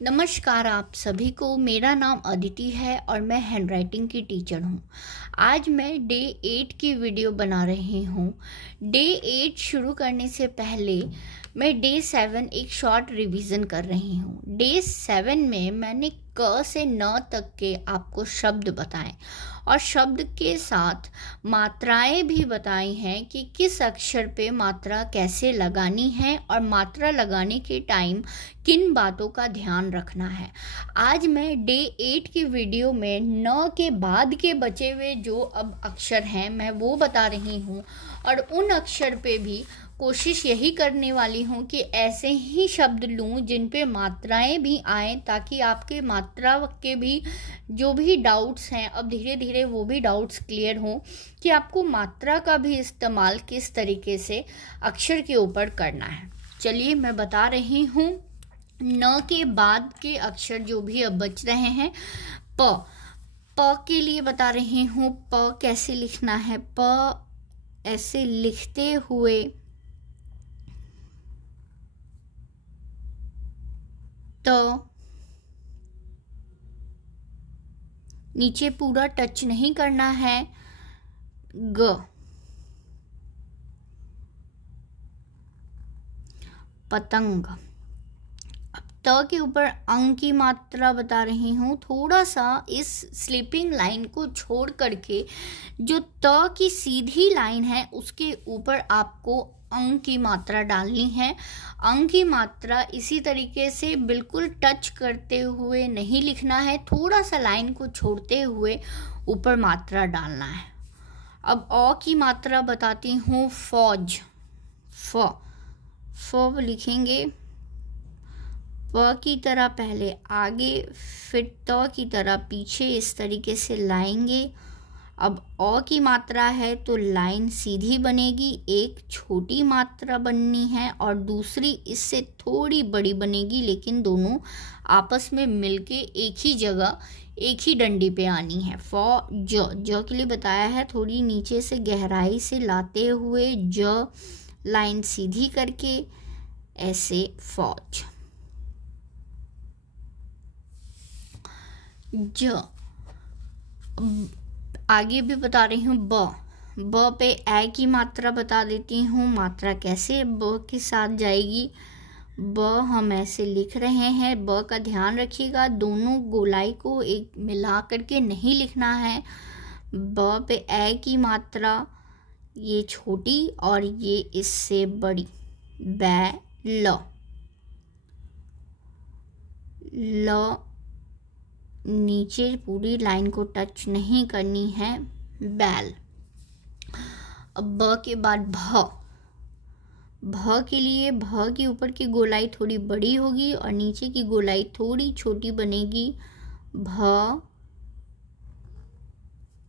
नमस्कार आप सभी को। मेरा नाम अदिति है और मैं हैंडराइटिंग की टीचर हूँ। आज मैं डे 8 की वीडियो बना रही हूँ। डे 8 शुरू करने से पहले मैं डे 7 एक शॉर्ट रिवीजन कर रही हूँ। डे 7 में मैंने क से न तक के आपको शब्द बताए और शब्द के साथ मात्राएं भी बताई हैं कि किस अक्षर पे मात्रा कैसे लगानी है और मात्रा लगाने के टाइम किन बातों का ध्यान रखना है। आज मैं डे 8 की वीडियो में न के बाद के बचे हुए जो अब अक्षर हैं मैं वो बता रही हूँ और उन अक्षर पे भी कोशिश यही करने वाली हूँ कि ऐसे ही शब्द लूँ जिन पे मात्राएं भी आएँ, ताकि आपके मात्रा के भी जो भी डाउट्स हैं अब धीरे धीरे वो भी डाउट्स क्लियर हों कि आपको मात्रा का भी इस्तेमाल किस तरीके से अक्षर के ऊपर करना है। चलिए मैं बता रही हूँ। न के बाद के अक्षर जो भी अब बच रहे हैं, प के लिए बता रही हूँ। प कैसे लिखना है। प ऐसे लिखते हुए नीचे पूरा टच नहीं करना है। ग पतंग। त के ऊपर अंग की मात्रा बता रही हूँ। थोड़ा सा इस स्लीपिंग लाइन को छोड़ करके जो त की सीधी लाइन है उसके ऊपर आपको अंग की मात्रा डालनी है। अंग की मात्रा इसी तरीके से बिल्कुल टच करते हुए नहीं लिखना है, थोड़ा सा लाइन को छोड़ते हुए ऊपर मात्रा डालना है। अब अ की मात्रा बताती हूँ। फौज। फ लिखेंगे प की तरह पहले आगे, फिर त की तरह पीछे, इस तरीके से लाएंगे। अब अ की मात्रा है तो लाइन सीधी बनेगी, एक छोटी मात्रा बननी है और दूसरी इससे थोड़ी बड़ी बनेगी, लेकिन दोनों आपस में मिलके एक ही जगह एक ही डंडी पे आनी है। ज के लिए बताया है, थोड़ी नीचे से गहराई से लाते हुए ज, लाइन सीधी करके ऐसे फौज। ज आगे भी बता रही हूँ। ब पे ए की मात्रा बता देती हूँ। मात्रा कैसे ब के साथ जाएगी। ब हम ऐसे लिख रहे हैं। ब का ध्यान रखिएगा, दोनों गोलाई को एक मिला करके नहीं लिखना है। ब पे ए की मात्रा ये छोटी और ये इससे बड़ी। ल नीचे पूरी लाइन को टच नहीं करनी है। बैल। अब ब के बाद भ के लिए भ के ऊपर की गोलाई थोड़ी बड़ी होगी और नीचे की गोलाई थोड़ी छोटी बनेगी। भ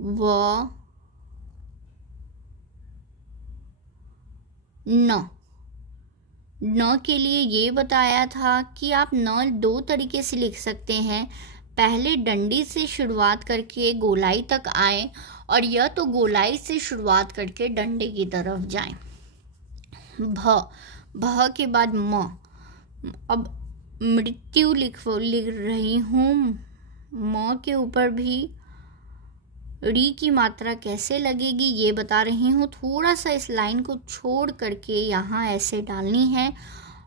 व न के लिए ये बताया था कि आप न दो तरीके से लिख सकते हैं। पहले डंडी से शुरुआत करके गोलाई तक आए और या तो गोलाई से शुरुआत करके डंडे की तरफ जाएं। भ के बाद म। अब मृत्यु लिख रही हूँ। म के ऊपर भी री की मात्रा कैसे लगेगी ये बता रही हूँ। थोड़ा सा इस लाइन को छोड़ करके यहाँ ऐसे डालनी है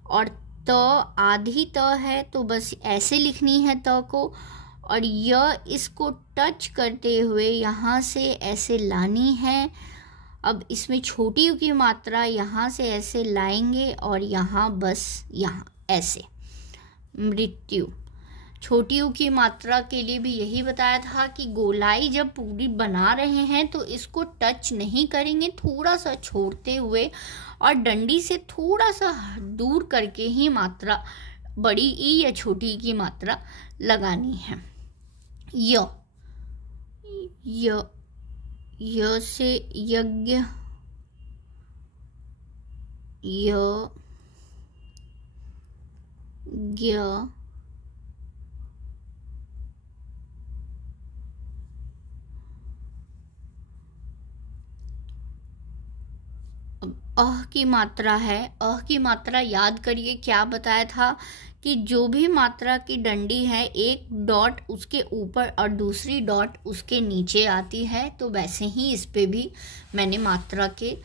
और त आधी त है तो बस ऐसे लिखनी है त को, और इसको टच करते हुए यहाँ से ऐसे लानी है। अब इसमें छोटी यू की मात्रा यहाँ से ऐसे लाएंगे और यहाँ बस यहाँ ऐसे। मृत्यु। छोटी यू की मात्रा के लिए भी यही बताया था कि गोलाई जब पूरी बना रहे हैं तो इसको टच नहीं करेंगे, थोड़ा सा छोड़ते हुए और डंडी से थोड़ा सा दूर करके ही मात्रा बड़ी ई या छोटी की मात्रा लगानी है। य से यज्ञ, अह की मात्रा है। अह की मात्रा याद करिए क्या बताया था कि जो भी मात्रा की डंडी है, एक डॉट उसके ऊपर और दूसरी डॉट उसके नीचे आती है, तो वैसे ही इस पे भी मैंने मात्रा के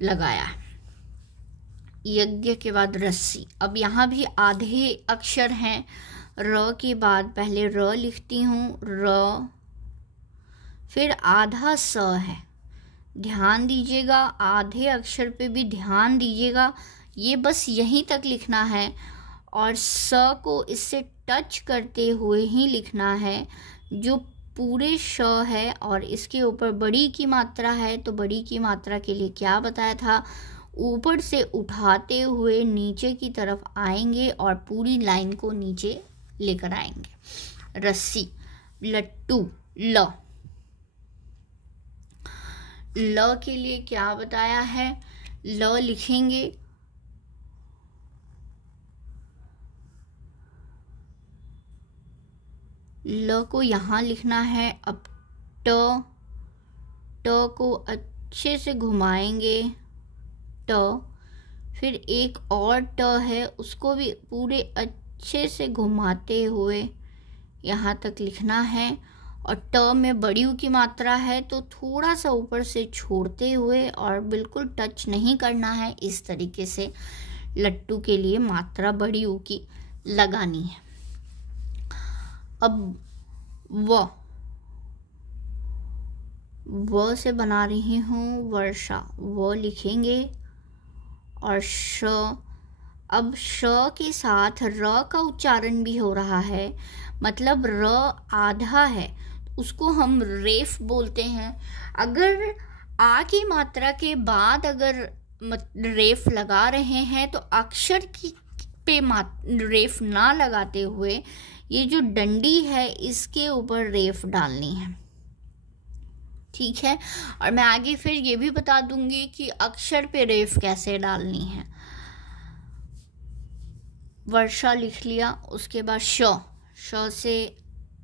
लगाया है। यज्ञ के बाद रस्सी। अब यहाँ भी आधे अक्षर हैं। र के बाद पहले र लिखती हूँ, र, फिर आधा स है। ध्यान दीजिएगा, आधे अक्षर पे भी ध्यान दीजिएगा। ये बस यहीं तक लिखना है और स को इससे टच करते हुए ही लिखना है, जो पूरे श है और इसके ऊपर बड़ी की मात्रा है। तो बड़ी की मात्रा के लिए क्या बताया था, ऊपर से उठाते हुए नीचे की तरफ आएंगे और पूरी लाइन को नीचे लेकर आएंगे। रस्सी। लट्टू। ल। ल के लिए क्या बताया है, ल लिखेंगे, ल को यहाँ लिखना है। अब ट, ट को अच्छे से घुमाएंगे, ट, फिर एक और ट है, उसको भी पूरे अच्छे से घुमाते हुए यहाँ तक लिखना है। और ट में बड़ी ऊ की मात्रा है, तो थोड़ा सा ऊपर से छोड़ते हुए और बिल्कुल टच नहीं करना है। इस तरीके से लट्टू के लिए मात्रा बड़ी ऊ की लगानी है। अब व से बना रही हूँ वर्षा, व लिखेंगे और श। अब श के साथ र का उच्चारण भी हो रहा है, मतलब र आधा है, उसको हम रेफ बोलते हैं। अगर आ की मात्रा के बाद अगर रेफ लगा रहे हैं तो अक्षर की पे रेफ ना लगाते हुए ये जो डंडी है इसके ऊपर रेफ डालनी है, ठीक है। और मैं आगे फिर ये भी बता दूंगी कि अक्षर पे रेफ कैसे डालनी है। वर्षा लिख लिया। उसके बाद श, श से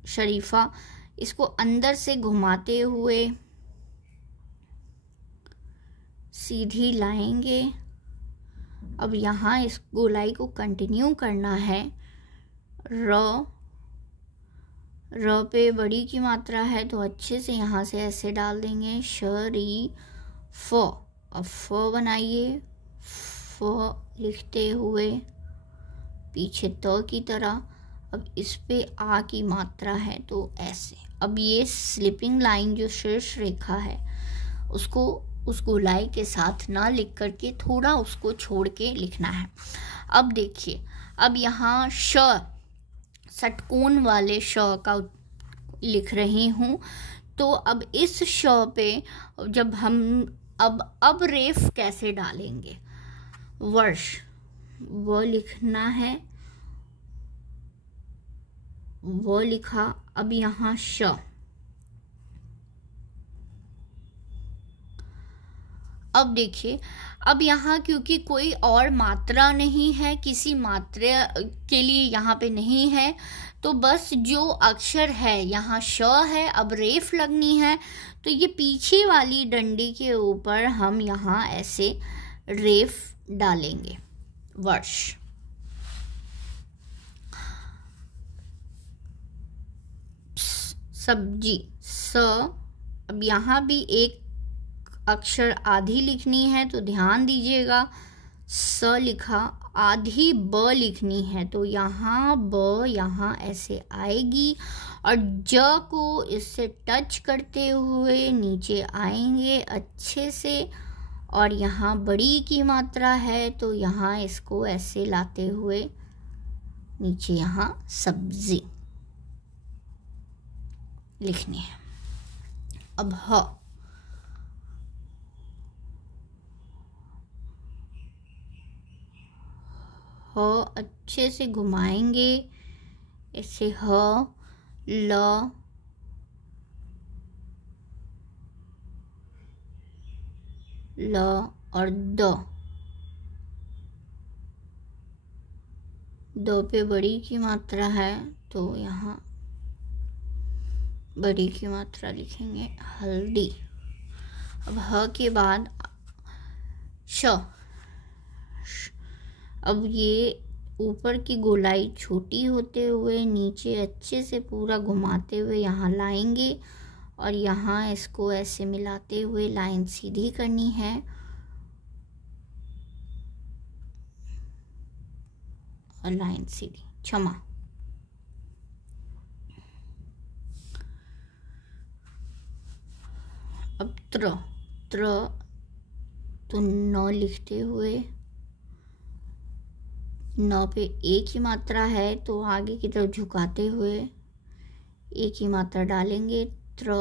शरीफा, इसको अंदर से घुमाते हुए सीधी लाएंगे। अब यहाँ इस गोलाई को कंटिन्यू करना है। र, र पे बड़ी की मात्रा है तो अच्छे से यहाँ से ऐसे डाल देंगे। शरी फ। अब फ बनाइए, फ लिखते हुए पीछे त की तरह। अब इस पे आ की मात्रा है तो ऐसे। अब ये स्लिपिंग लाइन जो शीर्ष रेखा है उसको उस गोलाई के साथ ना लिख करके थोड़ा उसको छोड़ के लिखना है। अब देखिए, अब यहाँ श, षटकोण वाले श का लिख रही हूँ, तो अब इस श पे जब हम अब रेफ कैसे डालेंगे, वर्ष, वो लिखना है, वो लिखा। अब यहाँ श, अब देखिए, अब यहाँ क्योंकि कोई और मात्रा नहीं है, किसी मात्रा के लिए यहाँ पे नहीं है, तो बस जो अक्षर है यहाँ श है, अब रेफ लगनी है, तो ये पीछे वाली डंडी के ऊपर हम यहाँ ऐसे रेफ डालेंगे। वर्ष। सब्जी, स। अब यहाँ भी एक अक्षर आधी लिखनी है तो ध्यान दीजिएगा। स लिखा, आधी ब लिखनी है तो यहाँ ब यहाँ ऐसे आएगी और ज को इससे टच करते हुए नीचे आएंगे अच्छे से। और यहाँ बड़ी की मात्रा है तो यहाँ इसको ऐसे लाते हुए नीचे यहाँ सब्जी लिखनी है। अब ह, अच्छे से घुमाएंगे ऐसे। ह, ल, ल और द पे बड़ी की मात्रा है तो यहाँ बड़ी की मात्रा लिखेंगे। हल्दी। अब ह के बाद अब ये ऊपर की गोलाई छोटी होते हुए नीचे अच्छे से पूरा घुमाते हुए यहाँ लाएंगे और यहाँ इसको ऐसे मिलाते हुए लाइन सीधी करनी है और लाइन सीधी, क्षमा। अब त्र तो न लिखते हुए, न पे एक ही मात्रा है तो आगे की तरफ झुकाते हुए एक ही मात्रा डालेंगे। त्र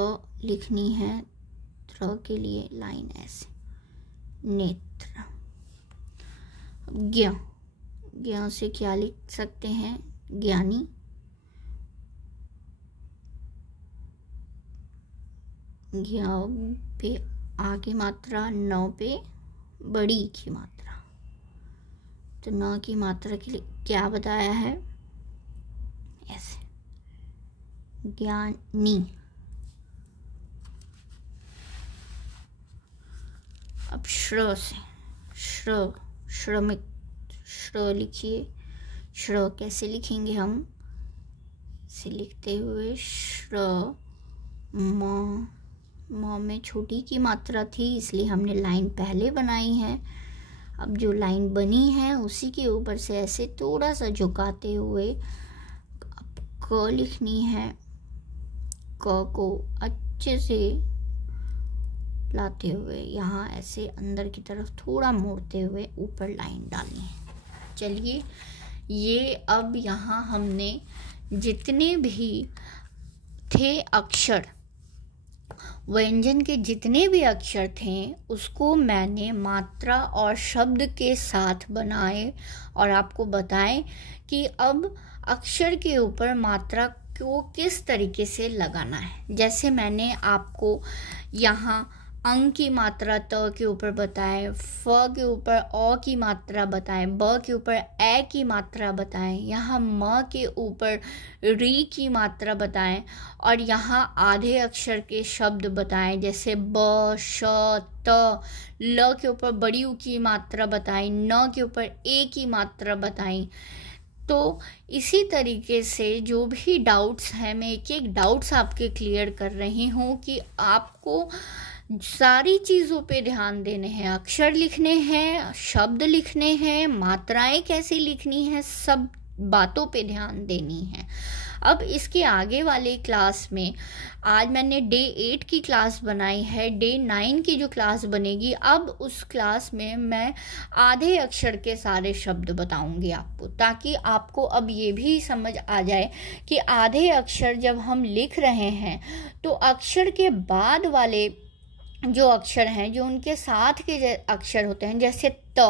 लिखनी है, त्र के लिए लाइन ऐसे, नेत्र। ज्ञ, ज्ञ से क्या लिख सकते हैं, ज्ञानी। ज्ञ पे आगे मात्रा, न पे बड़ी की मात्रा, तो न की मात्रा के लिए क्या बताया है, ऐसे, ज्ञानी। अब श्र से, श्रमिक, श्र लिखिए। श्र कैसे लिखेंगे हम, इसे लिखते हुए श्र, म में छोटी की मात्रा थी इसलिए हमने लाइन पहले बनाई है। अब जो लाइन बनी है उसी के ऊपर से ऐसे थोड़ा सा झुकाते हुए अब क लिखनी है। क को अच्छे से लाते हुए यहाँ ऐसे अंदर की तरफ थोड़ा मोड़ते हुए ऊपर लाइन डालनी है। चलिए, ये अब यहाँ हमने जितने भी थे अक्षर, व्यंजन के जितने भी अक्षर थे उसको मैंने मात्रा और शब्द के साथ बनाए और आपको बताएं कि अब अक्षर के ऊपर मात्रा को किस तरीके से लगाना है। जैसे मैंने आपको यहाँ अंग की मात्रा त के ऊपर बताए, फ के ऊपर अ की मात्रा बताए, ब के ऊपर ए की मात्रा बताए, यहाँ म के ऊपर री की मात्रा बताएं और यहाँ आधे अक्षर के शब्द बताएं जैसे ब, श, त। ल के ऊपर बड़ी उ की मात्रा बताएं, न के ऊपर ए की मात्रा बताएं। तो इसी तरीके से जो भी डाउट्स हैं, मैं एक एक डाउट्स आपके क्लियर कर रही हूँ कि आपको सारी चीज़ों पे ध्यान देने हैं। अक्षर लिखने हैं, शब्द लिखने हैं, मात्राएं कैसे लिखनी है, सब बातों पे ध्यान देनी है। अब इसके आगे वाले क्लास में आज मैंने डे 8 की क्लास बनाई है, डे 9 की जो क्लास बनेगी, अब उस क्लास में मैं आधे अक्षर के सारे शब्द बताऊंगी आपको, ताकि आपको अब ये भी समझ आ जाए कि आधे अक्षर जब हम लिख रहे हैं तो अक्षर के बाद वाले जो अक्षर हैं, जो उनके साथ के अक्षर होते हैं, जैसे त।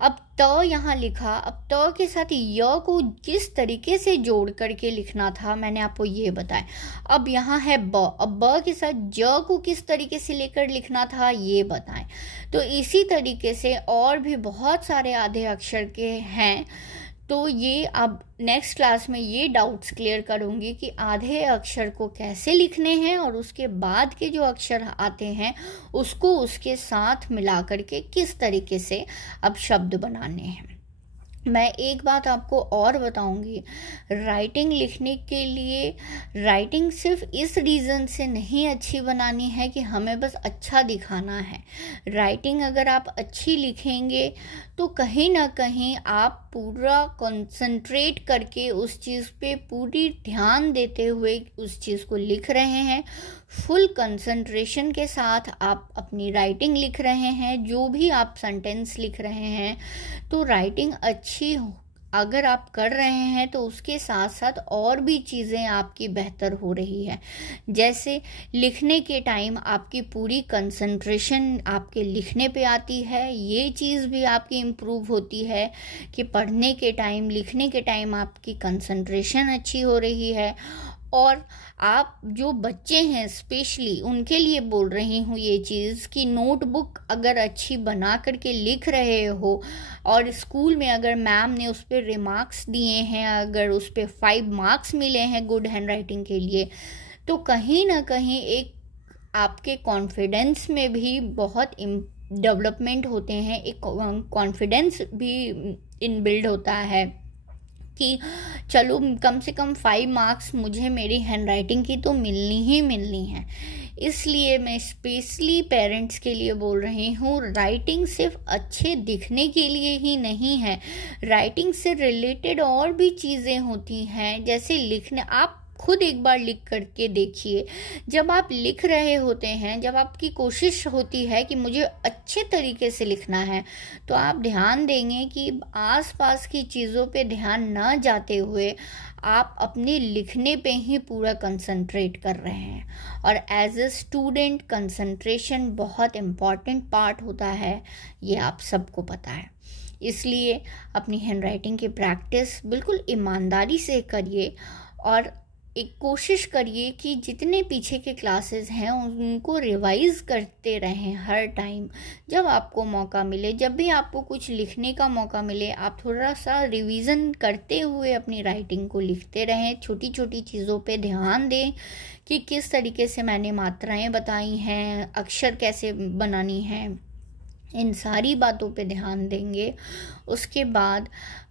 अब त यहाँ लिखा, अब त के साथ य को किस तरीके से जोड़ करके लिखना था मैंने आपको ये बताया। अब यहाँ है ब, अब ब के साथ ज को किस तरीके से लेकर लिखना था ये बताएं। तो इसी तरीके से और भी बहुत सारे आधे अक्षर के हैं। तो ये अब नेक्स्ट क्लास में ये डाउट्स क्लियर करूँगी कि आधे अक्षर को कैसे लिखने हैं और उसके बाद के जो अक्षर आते हैं उसको उसके साथ मिला करके किस तरीके से अब शब्द बनाने हैं। मैं एक बात आपको और बताऊंगी, राइटिंग लिखने के लिए राइटिंग सिर्फ इस रीज़न से नहीं अच्छी बनानी है कि हमें बस अच्छा दिखाना है। राइटिंग अगर आप अच्छी लिखेंगे तो कहीं ना कहीं आप पूरा कंसंट्रेट करके उस चीज़ पे पूरी ध्यान देते हुए उस चीज़ को लिख रहे हैं, फुल कंसंट्रेशन के साथ आप अपनी राइटिंग लिख रहे हैं, जो भी आप सेंटेंस लिख रहे हैं। तो राइटिंग अच्छी अगर आप कर रहे हैं तो उसके साथ साथ और भी चीज़ें आपकी बेहतर हो रही है। जैसे लिखने के टाइम आपकी पूरी कंसंट्रेशन आपके लिखने पे आती है, ये चीज़ भी आपकी इम्प्रूव होती है कि पढ़ने के टाइम, लिखने के टाइम आपकी कंसंट्रेशन अच्छी हो रही है। और आप जो बच्चे हैं स्पेशली उनके लिए बोल रही हूँ ये चीज़ कि नोटबुक अगर अच्छी बना करके लिख रहे हो और स्कूल में अगर मैम ने उस पर रिमार्क्स दिए हैं, अगर उस पर 5 मार्क्स मिले हैं गुड हैंड राइटिंग के लिए, तो कहीं ना कहीं एक आपके कॉन्फिडेंस में भी बहुत डेवलपमेंट होते हैं, एक कॉन्फिडेंस भी इनबिल्ड होता है कि चलो कम से कम 5 मार्क्स मुझे मेरी हैंडराइटिंग की तो मिलनी ही मिलनी है। इसलिए मैं स्पेशली पेरेंट्स के लिए बोल रही हूँ, राइटिंग सिर्फ अच्छे दिखने के लिए ही नहीं है, राइटिंग से रिलेटेड और भी चीज़ें होती हैं। जैसे लिखने, आप खुद एक बार लिख करके देखिए, जब आप लिख रहे होते हैं, जब आपकी कोशिश होती है कि मुझे अच्छे तरीके से लिखना है, तो आप ध्यान देंगे कि आसपास की चीज़ों पे ध्यान न जाते हुए आप अपने लिखने पे ही पूरा कंसंट्रेट कर रहे हैं। और एज ए स्टूडेंट कंसंट्रेशन बहुत इम्पॉर्टेंट पार्ट होता है, ये आप सबको पता है। इसलिए अपनी हैंडराइटिंग की प्रैक्टिस बिल्कुल ईमानदारी से करिए और एक कोशिश करिए कि जितने पीछे के क्लासेस हैं उनको रिवाइज़ करते रहें हर टाइम। जब आपको मौका मिले, जब भी आपको कुछ लिखने का मौका मिले, आप थोड़ा सा रिवीज़न करते हुए अपनी राइटिंग को लिखते रहें। छोटी छोटी चीज़ों पे ध्यान दें कि किस तरीके से मैंने मात्राएं बताई हैं, अक्षर कैसे बनानी है, इन सारी बातों पे ध्यान देंगे। उसके बाद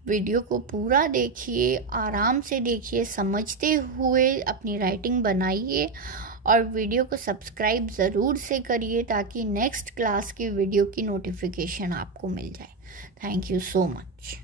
वीडियो को पूरा देखिए, आराम से देखिए, समझते हुए अपनी राइटिंग बनाइए और वीडियो को सब्सक्राइब ज़रूर से करिए ताकि नेक्स्ट क्लास की वीडियो की नोटिफिकेशन आपको मिल जाए। Thank you so much.